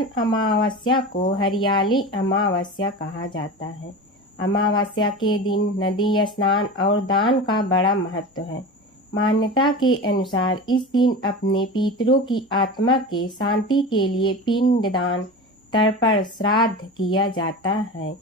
सावन अमावस्या को हरियाली अमावस्या कहा जाता है। अमावस्या के दिन नदी स्नान और दान का बड़ा महत्व है। मान्यता के अनुसार इस दिन अपने पितरों की आत्मा के शांति के लिए पिंडदान, तर्पण, श्राद्ध किया जाता है।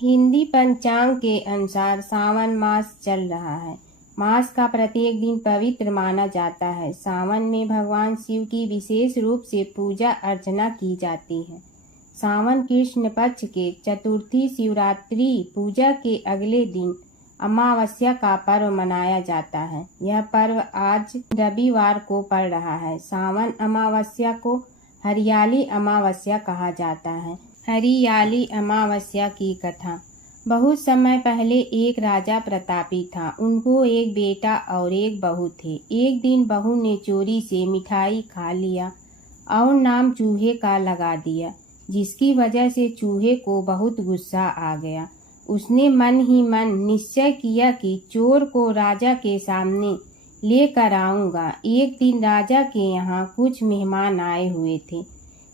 हिंदी पंचांग के अनुसार सावन मास चल रहा है। मास का प्रत्येक दिन पवित्र माना जाता है। सावन में भगवान शिव की विशेष रूप से पूजा अर्चना की जाती है। सावन कृष्ण पक्ष के चतुर्थी शिवरात्रि पूजा के अगले दिन अमावस्या का पर्व मनाया जाता है। यह पर्व आज रविवार को पड़ रहा है। सावन अमावस्या को हरियाली अमावस्या कहा जाता है। हरियाली अमावस्या की कथा। बहुत समय पहले एक राजा प्रतापी था। उनको एक बेटा और एक बहू थे। एक दिन बहू ने चोरी से मिठाई खा लिया और नाम चूहे का लगा दिया, जिसकी वजह से चूहे को बहुत गुस्सा आ गया। उसने मन ही मन निश्चय किया कि चोर को राजा के सामने लेकर आऊंगा। एक दिन राजा के यहाँ कुछ मेहमान आए हुए थे।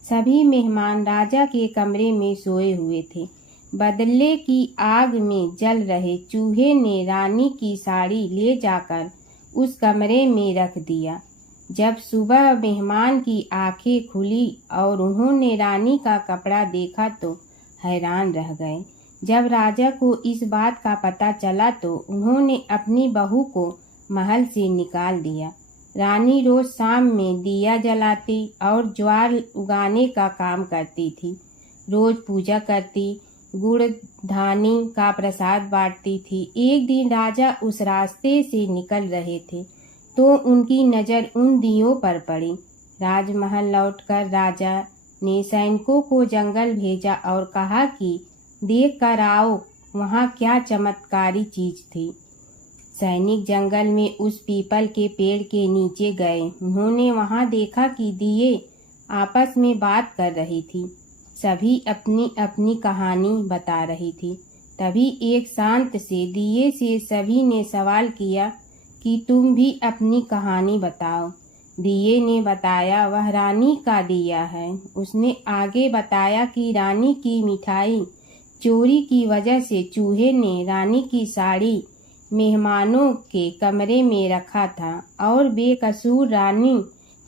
सभी मेहमान राजा के कमरे में सोए हुए थे। बदले की आग में जल रहे चूहे ने रानी की साड़ी ले जाकर उस कमरे में रख दिया। जब सुबह मेहमान की आंखें खुली और उन्होंने रानी का कपड़ा देखा तो हैरान रह गए। जब राजा को इस बात का पता चला तो उन्होंने अपनी बहू को महल से निकाल दिया। रानी रोज शाम में दिया जलाती और ज्वार उगाने का काम करती थी। रोज पूजा करती, गुड़ धानी का प्रसाद बांटती थी। एक दिन राजा उस रास्ते से निकल रहे थे तो उनकी नज़र उन दियों पर पड़ी। राजमहल लौटकर राजा ने सैनिकों को जंगल भेजा और कहा कि देख कर आओ वहाँ क्या चमत्कारी चीज थी। सैनिक जंगल में उस पीपल के पेड़ के नीचे गए। उन्होंने वहाँ देखा कि दिए आपस में बात कर रही थी। सभी अपनी अपनी कहानी बता रही थी। तभी एक शांत से दिए से सभी ने सवाल किया कि तुम भी अपनी कहानी बताओ। दिए ने बताया वह रानी का दिया है। उसने आगे बताया कि रानी की मिठाई चोरी की वजह से चूहे ने रानी की साड़ी मेहमानों के कमरे में रखा था और बेकसूर रानी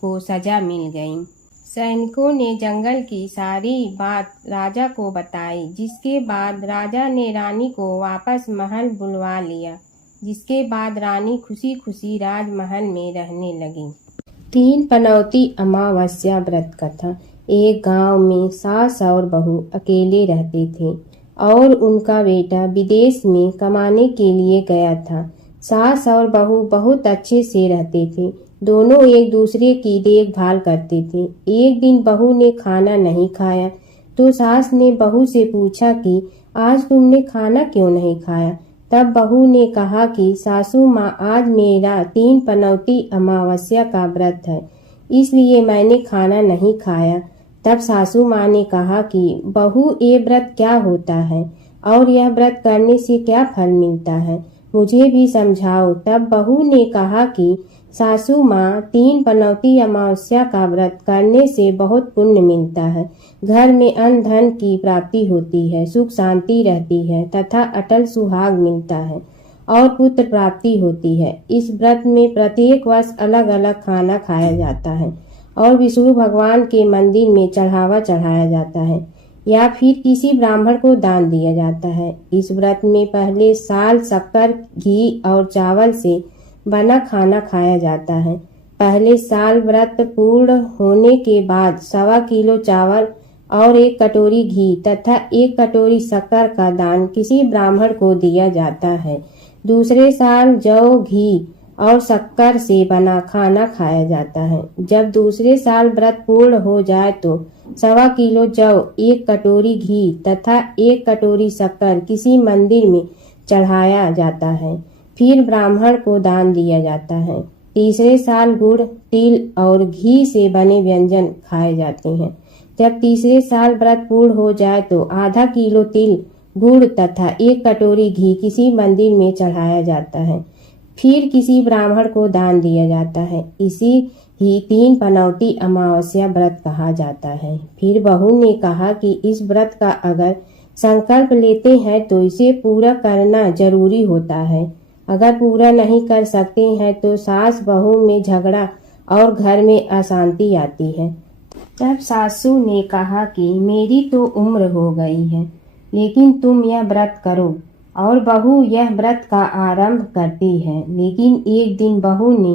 को सजा मिल गई। सैनिकों ने जंगल की सारी बात राजा को बताई, जिसके बाद राजा ने रानी को वापस महल बुलवा लिया। जिसके बाद रानी खुशी खुशी राजमहल में रहने लगी। 3 पनौती अमावस्या व्रत कथा। एक गांव में सास और बहू अकेले रहते थे और उनका बेटा विदेश में कमाने के लिए गया था। सास और बहू बहुत अच्छे से रहते थे। दोनों एक दूसरे की देखभाल करते थे। एक दिन बहू ने खाना नहीं खाया तो सास ने बहू से पूछा कि आज तुमने खाना क्यों नहीं खाया। तब बहू ने कहा कि सासू माँ, आज मेरा 3 पनौती अमावस्या का व्रत है, इसलिए मैंने खाना नहीं खाया। तब सासू माँ ने कहा कि बहू, ये व्रत क्या होता है और यह व्रत करने से क्या फल मिलता है, मुझे भी समझाओ। तब बहू ने कहा कि सासू माँ, 3 पनौती अमावस्या का व्रत करने से बहुत पुण्य मिलता है। घर में अन्न धन की प्राप्ति होती है, सुख शांति रहती है तथा अटल सुहाग मिलता है और पुत्र प्राप्ति होती है। इस व्रत में प्रत्येक वर्ष अलग अलग खाना खाया जाता है और विष्णु भगवान के मंदिर में चढ़ावा चढ़ाया जाता है या फिर किसी ब्राह्मण को दान दिया जाता है। इस व्रत में पहले साल शक्कर, घी और चावल से बना खाना खाया जाता है। पहले साल व्रत पूर्ण होने के बाद 1.25 किलो चावल और 1 कटोरी घी तथा 1 कटोरी शक्कर का दान किसी ब्राह्मण को दिया जाता है। दूसरे साल जौ, घी और शक्कर से बना खाना खाया जाता है। जब दूसरे साल व्रत पूर्ण हो जाए तो 1.25 किलो जौ, 1 कटोरी घी तथा 1 कटोरी शक्कर किसी मंदिर में चढ़ाया जाता है, फिर ब्राह्मण को दान दिया जाता है। तीसरे साल गुड़, तिल और घी से बने व्यंजन खाए जाते हैं। जब तीसरे साल व्रत पूर्ण हो जाए तो ½ किलो तिल, गुड़ तथा 1 कटोरी घी किसी मंदिर में चढ़ाया जाता है, फिर किसी ब्राह्मण को दान दिया जाता है। इसी ही 3 पनौती अमावस्या व्रत कहा जाता है। फिर बहू ने कहा कि इस व्रत का अगर संकल्प लेते हैं तो इसे पूरा करना जरूरी होता है। अगर पूरा नहीं कर सकते हैं तो सास बहू में झगड़ा और घर में अशांति आती है। तब सासू ने कहा कि मेरी तो उम्र हो गई है, लेकिन तुम यह व्रत करो। और बहू यह व्रत का आरंभ करती है। लेकिन एक दिन बहू ने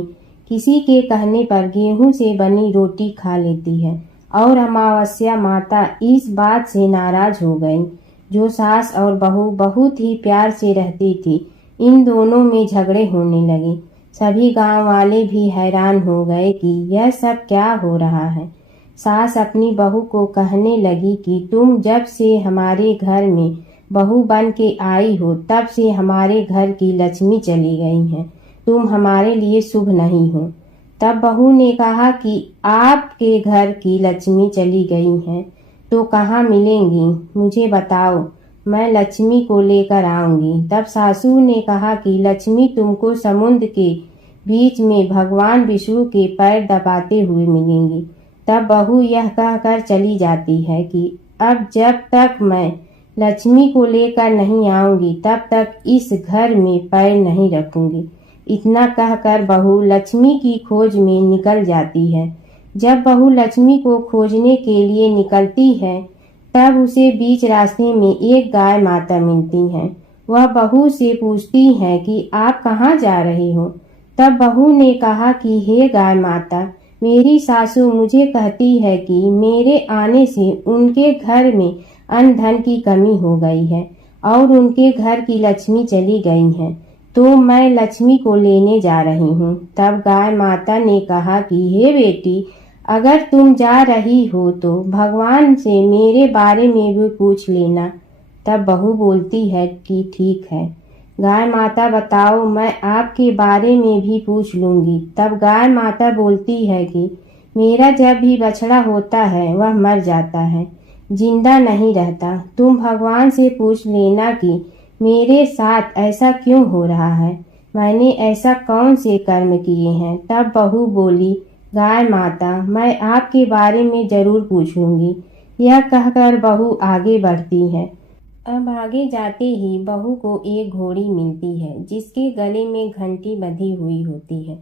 किसी के कहने पर गेहूं से बनी रोटी खा लेती है और अमावस्या माता इस बात से नाराज हो गई। जो सास और बहू बहुत ही प्यार से रहती थी, इन दोनों में झगड़े होने लगे। सभी गांव वाले भी हैरान हो गए कि यह सब क्या हो रहा है। सास अपनी बहू को कहने लगी कि तुम जब से हमारे घर में बहू बन के आई हो तब से हमारे घर की लक्ष्मी चली गई हैं। तुम हमारे लिए शुभ नहीं हो। तब बहू ने कहा कि आपके घर की लक्ष्मी चली गई हैं तो कहाँ मिलेंगी, मुझे बताओ, मैं लक्ष्मी को लेकर आऊंगी। तब सासू ने कहा कि लक्ष्मी तुमको समुद्र के बीच में भगवान विष्णु के पैर दबाते हुए मिलेंगी। तब बहू यह कहकर चली जाती है कि अब जब तक मैं लक्ष्मी को लेकर नहीं आऊंगी तब तक इस घर में पैर नहीं रखूंगी। इतना कहकर बहू लक्ष्मी की खोज में निकल जाती है। जब बहू लक्ष्मी को खोजने के लिए निकलती है तब उसे बीच रास्ते में एक गाय माता मिलती हैं। वह बहू से पूछती है कि आप कहाँ जा रही हो। तब बहू ने कहा कि हे गाय माता, मेरी सासू मुझे कहती है कि मेरे आने से उनके घर में अन्न धन की कमी हो गई है और उनके घर की लक्ष्मी चली गई है, तो मैं लक्ष्मी को लेने जा रही हूँ। तब गाय माता ने कहा कि हे बेटी, अगर तुम जा रही हो तो भगवान से मेरे बारे में भी पूछ लेना। तब बहू बोलती है कि ठीक है गाय माता, बताओ, मैं आपके बारे में भी पूछ लूंगी। तब गाय माता बोलती है कि मेरा जब भी बछड़ा होता है वह मर जाता है, जिंदा नहीं रहता। तुम भगवान से पूछ लेना कि मेरे साथ ऐसा क्यों हो रहा है, मैंने ऐसा कौन से कर्म किए हैं। तब बहू बोली, गाय माता, मैं आपके बारे में जरूर पूछूंगी। यह कहकर बहू आगे बढ़ती है। अब आगे जाते ही बहू को एक घोड़ी मिलती है जिसके गले में घंटी बंधी हुई होती है।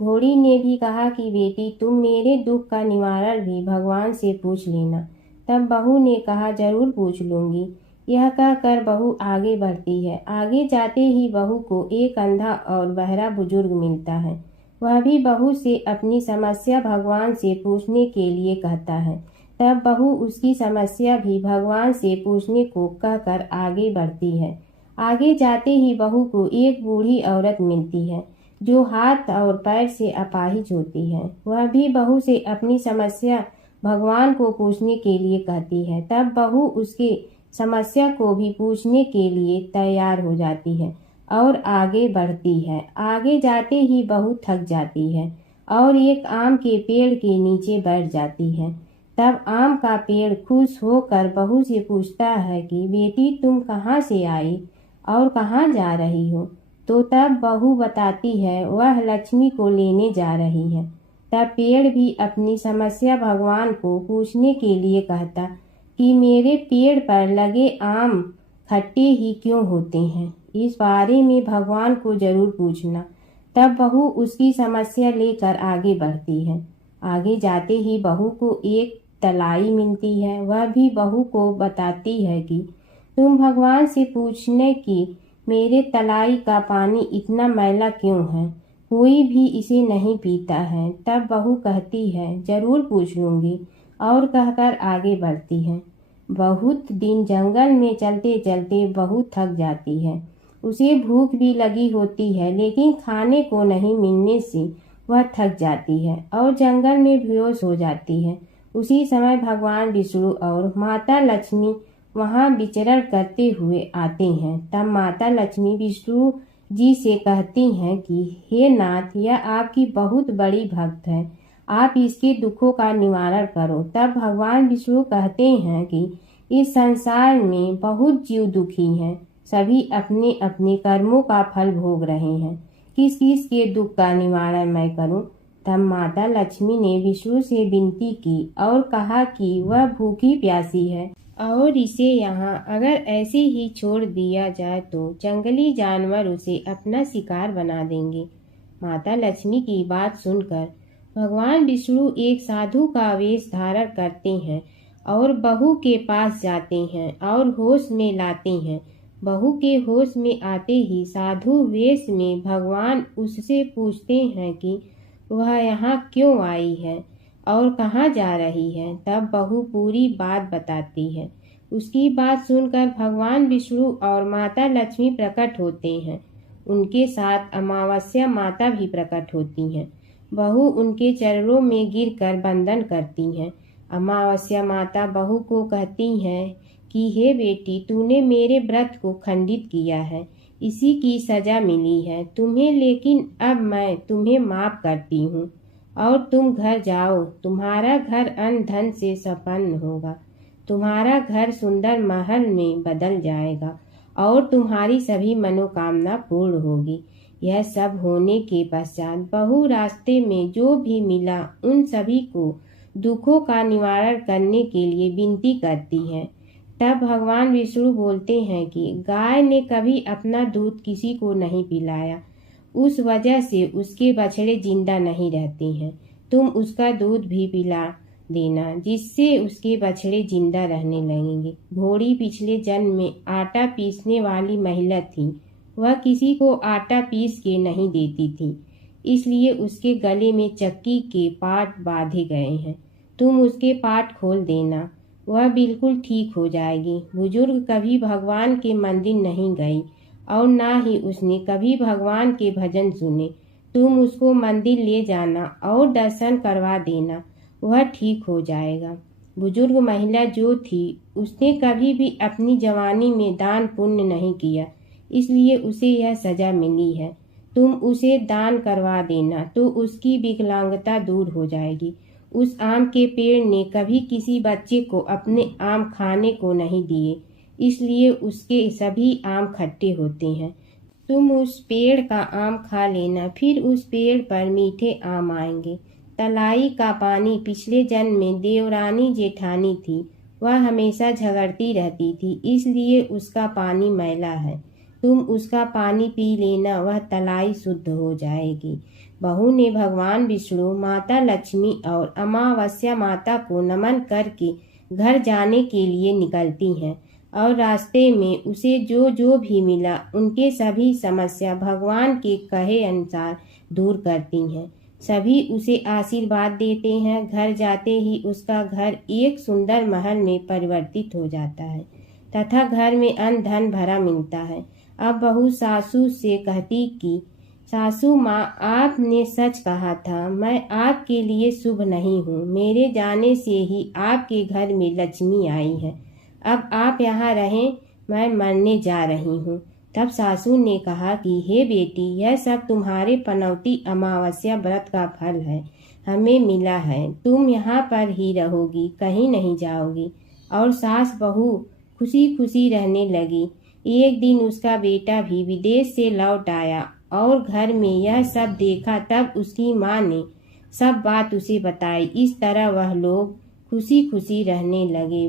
घोड़ी ने भी कहा कि बेटी, तुम मेरे दुख का निवारण भी भगवान से पूछ लेना। तब बहू ने कहा जरूर पूछ लूंगी। यह कहकर बहू आगे बढ़ती है। आगे जाते ही बहू को एक अंधा और बहरा बुजुर्ग मिलता है। वह भी बहू से अपनी समस्या भगवान से पूछने के लिए कहता है। तब बहू उसकी समस्या भी भगवान से पूछने को कहकर आगे बढ़ती है। आगे जाते ही बहू को एक बूढ़ी औरत मिलती है जो हाथ और पैर से अपाहिज होती है। वह भी बहू से अपनी समस्या भगवान को पूछने के लिए कहती है। तब बहू उसके समस्या को भी पूछने के लिए तैयार हो जाती है और आगे बढ़ती है। आगे जाते ही बहू थक जाती है और एक आम के पेड़ के नीचे बैठ जाती है। तब आम का पेड़ खुश होकर बहू से पूछता है कि बेटी, तुम कहाँ से आई और कहाँ जा रही हो। तो तब बहू बताती है वह लक्ष्मी को लेने जा रही है। तब पेड़ भी अपनी समस्या भगवान को पूछने के लिए कहता कि मेरे पेड़ पर लगे आम खट्टे ही क्यों होते हैं, इस बारे में भगवान को जरूर पूछना। तब बहू उसकी समस्या लेकर आगे बढ़ती है। आगे जाते ही बहू को एक तलाई मिलती है। वह भी बहू को बताती है कि तुम भगवान से पूछने की मेरे तलाई का पानी इतना मैला क्यों है, कोई भी इसे नहीं पीता है। तब बहू कहती है जरूर पूछ लूंगी और कहकर आगे बढ़ती है। बहुत दिन जंगल में चलते चलते बहू थक जाती है। उसे भूख भी लगी होती है, लेकिन खाने को नहीं मिलने से वह थक जाती है और जंगल में बेहोश हो जाती है। उसी समय भगवान विष्णु और माता लक्ष्मी वहां विचरण करते हुए आते हैं। तब माता लक्ष्मी विष्णु जी से कहती हैं कि हे नाथ, यह आपकी बहुत बड़ी भक्त है, आप इसके दुखों का निवारण करो। तब भगवान विष्णु कहते हैं कि इस संसार में बहुत जीव दुखी हैं, सभी अपने अपने कर्मों का फल भोग रहे हैं, किस किस के दुख का निवारण मैं करूं। तब माता लक्ष्मी ने विष्णु से विनती की और कहा कि वह भूखी प्यासी है और इसे यहाँ अगर ऐसे ही छोड़ दिया जाए तो जंगली जानवर उसे अपना शिकार बना देंगे। माता लक्ष्मी की बात सुनकर भगवान विष्णु एक साधु का वेश धारण करते हैं और बहू के पास जाते हैं और होश में लाते हैं। बहू के होश में आते ही साधु वेश में भगवान उससे पूछते हैं कि वह यहाँ क्यों आई है और कहाँ जा रही है। तब बहू पूरी बात बताती है। उसकी बात सुनकर भगवान विष्णु और माता लक्ष्मी प्रकट होते हैं। उनके साथ अमावस्या माता भी प्रकट होती हैं। बहू उनके चरणों में गिरकर वंदन करती हैं। अमावस्या माता बहू को कहती हैं कि हे बेटी, तूने मेरे व्रत को खंडित किया है, इसी की सजा मिली है तुम्हें, लेकिन अब मैं तुम्हें माफ करती हूँ और तुम घर जाओ। तुम्हारा घर अन्न धन से संपन्न होगा, तुम्हारा घर सुंदर महल में बदल जाएगा और तुम्हारी सभी मनोकामना पूर्ण होगी। यह सब होने के पश्चात बहू रास्ते में जो भी मिला उन सभी को दुखों का निवारण करने के लिए विनती करती है। तब भगवान विष्णु बोलते हैं कि गाय ने कभी अपना दूध किसी को नहीं पिलाया, उस वजह से उसके बछड़े जिंदा नहीं रहते हैं। तुम उसका दूध भी पिला देना, जिससे उसके बछड़े जिंदा रहने लगेंगे। घोड़ी पिछले जन्म में आटा पीसने वाली महिला थी। वह किसी को आटा पीस के नहीं देती थी, इसलिए उसके गले में चक्की के पाट बांधे गए हैं। तुम उसके पाट खोल देना, वह बिल्कुल ठीक हो जाएगी। बुजुर्ग कभी भगवान के मंदिर नहीं गई और ना ही उसने कभी भगवान के भजन सुने। तुम उसको मंदिर ले जाना और दर्शन करवा देना, वह ठीक हो जाएगा। बुजुर्ग महिला जो थी उसने कभी भी अपनी जवानी में दान पुण्य नहीं किया, इसलिए उसे यह सजा मिली है। तुम उसे दान करवा देना तो उसकी विकलांगता दूर हो जाएगी। उस आम के पेड़ ने कभी किसी बच्चे को अपने आम खाने को नहीं दिए, इसलिए उसके सभी आम खट्टे होते हैं। तुम उस पेड़ का आम खा लेना, फिर उस पेड़ पर मीठे आम आएंगे। तलाई का पानी पिछले जन्म में देवरानी जेठानी थी। वह हमेशा झगड़ती रहती थी, इसलिए उसका पानी मैला है। तुम उसका पानी पी लेना, वह तलाई शुद्ध हो जाएगी। बहू ने भगवान विष्णु, माता लक्ष्मी और अमावस्या माता को नमन करके घर जाने के लिए निकलती हैं और रास्ते में उसे जो जो भी मिला उनके सभी समस्या भगवान के कहे अनुसार दूर करती हैं। सभी उसे आशीर्वाद देते हैं। घर जाते ही उसका घर एक सुंदर महल में परिवर्तित हो जाता है तथा घर में अन्न धन भरा मिलता है। अब बहू सासू से कहती कि सासू माँ, आपने सच कहा था, मैं आपके लिए शुभ नहीं हूँ। मेरे जाने से ही आपके घर में लक्ष्मी आई है। अब आप यहाँ रहें, मैं मरने जा रही हूँ। तब सासू ने कहा कि हे बेटी, यह सब तुम्हारे पनौती अमावस्या व्रत का फल है, हमें मिला है। तुम यहाँ पर ही रहोगी, कहीं नहीं जाओगी। और सास बहू खुशी खुशी रहने लगी। एक दिन उसका बेटा भी विदेश से लौट आया और घर में यह सब देखा। तब उसकी माँ ने सब बात उसे बताई। इस तरह वह लोग खुशी खुशी रहने लगे।